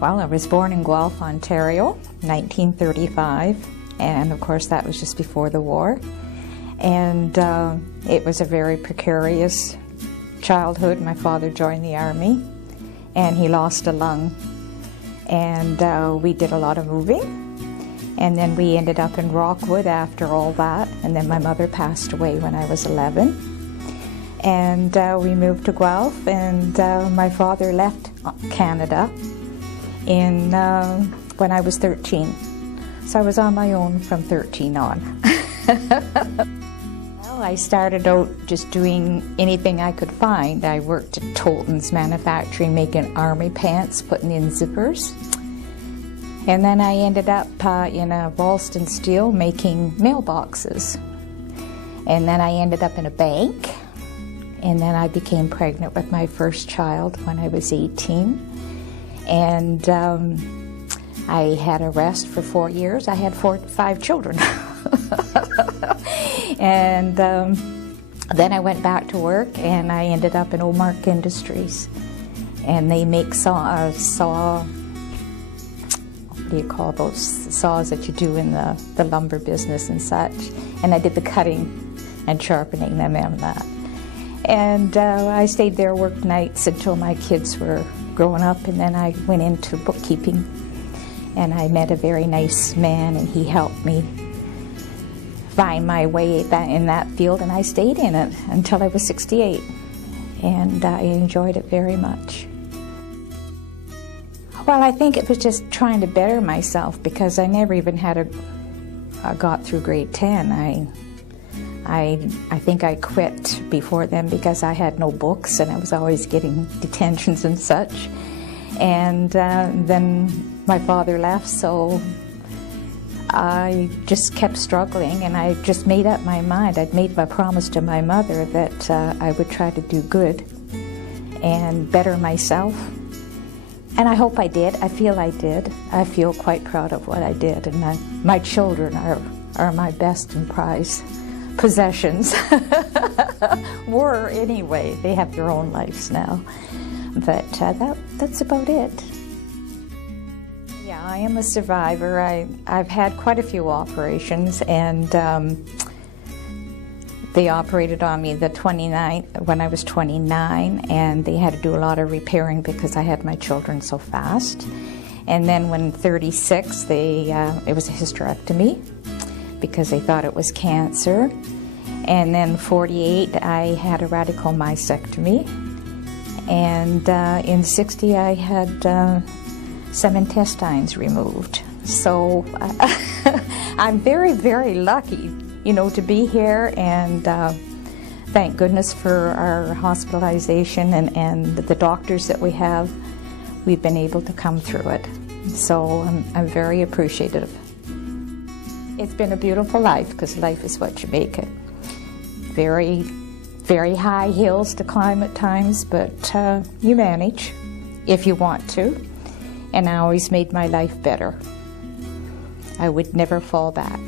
Well, I was born in Guelph, Ontario, 1935, and of course that was just before the war. And it was a very precarious childhood. My father joined the Army, and he lost a lung. And we did a lot of moving, and then we ended up in Rockwood after all that, and then my mother passed away when I was 11. And we moved to Guelph, and my father left Canada when I was 13. So I was on my own from 13 on. Well, I started out just doing anything I could find. I worked at Tolton's Manufacturing making army pants, putting in zippers. And then I ended up in a Ralston Steel making mailboxes. And then I ended up in a bank. And then I became pregnant with my first child when I was 18. And I had a rest for 4 years. I had 5 children. And then I went back to work, and I ended up in Omark Industries. And they make what do you call those saws that you do in the lumber business and such. And I did the cutting and sharpening them and that. And I stayed there, worked nights until my kids were growing up, and then I went into bookkeeping. And I met a very nice man, and he helped me find my way in that field, and I stayed in it until I was 68. And I enjoyed it very much. Well, I think it was just trying to better myself, because I never even got through grade 10. I think I quit before then because I had no books, and I was always getting detentions and such. And then my father left, so I just kept struggling, and I just made up my mind. I'd made my promise to my mother that I would try to do good and better myself. And I hope I did. I feel I did. I feel quite proud of what I did, and my children are my best and prized possessions. Were anyway. They have their own lives now. But that's about it. Yeah, I am a survivor. I've had quite a few operations, and they operated on me when I was 29, and they had to do a lot of repairing because I had my children so fast. And then when 36, it was a hysterectomy because they thought it was cancer. And then 48, I had a radical mastectomy. And in 60, I had some intestines removed. So I'm very, very lucky, to be here, and thank goodness for our hospitalization and the doctors that we have. We've been able to come through it. So I'm very appreciative. It's been a beautiful life, because life is what you make it. Very, very high hills to climb at times, but you manage if you want to. And I always made my life better. I would never fall back.